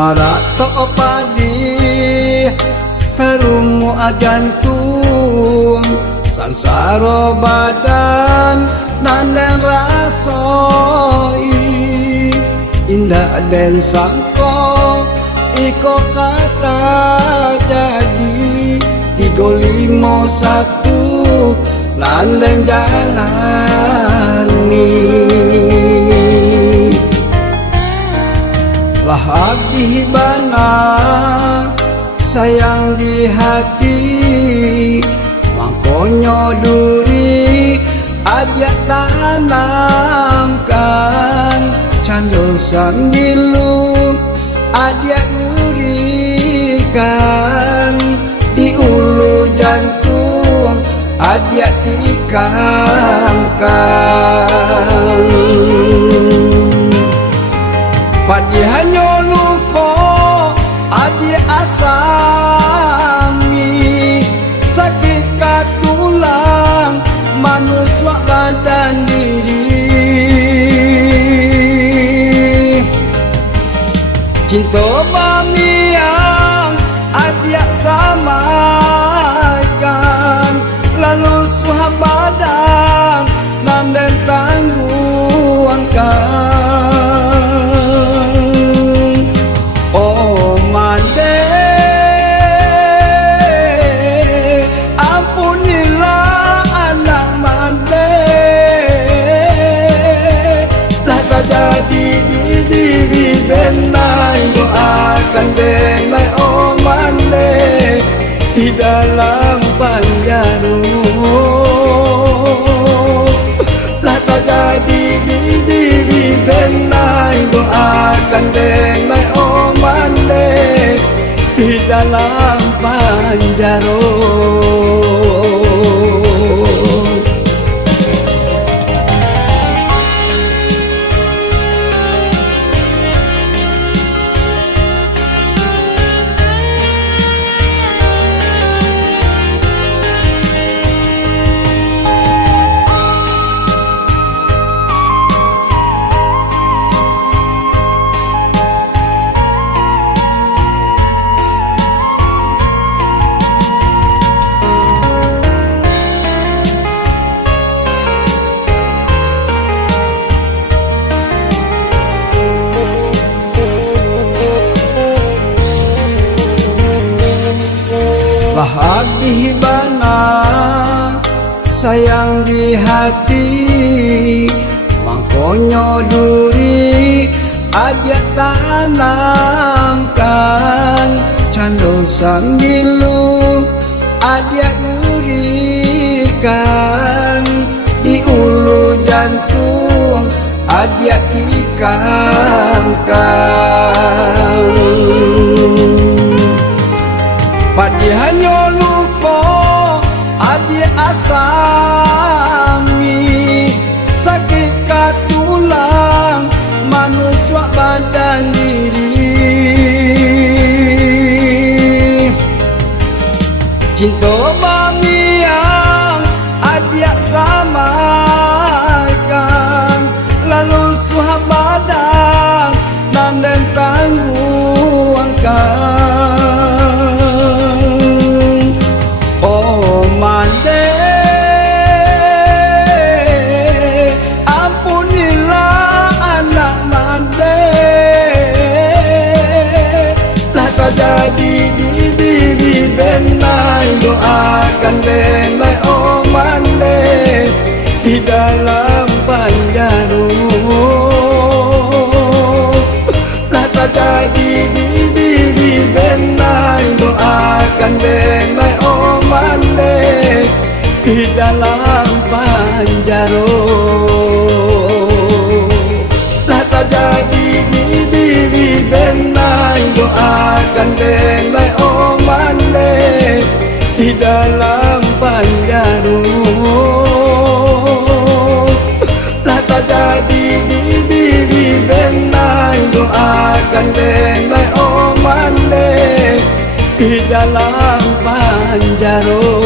Marato padi perumu ajantung sansaro badan nanden rasoi indah den sangko iko kata jadi 351 nanden jalani Lahadi bana sayang di hati mangkonyo duri aja tanamkan candol sandilu aja durikan di ulu jantung aja dikamkan Padi hanyo luko adi asami sakit katulang manusia badan diri cinta bami yang adia samakan lalu suhabadan nanden tangguangkan Denai doakan denai omande di dalam panjaru lah tak jadi di diri denai doakan denai omande di dalam panjaru Lahadi bana sayang di hati mangkonyo duri aja tanamkan candol sambilu aja durikan di ulu jantung aja dikamkan Padi hanyo luko adi asami sakit katulang manusia badan diri cinta bami yang adia samakan lalu suhabadan nanden tangguangkan jadi di diri denai doakan denai omande di di dalam Panjaro. Tak terjadi di diri benai doakan benai omande di dalam Panjaro. Tak terjadi di diri benai doakan benai omande di dalam Panjaro.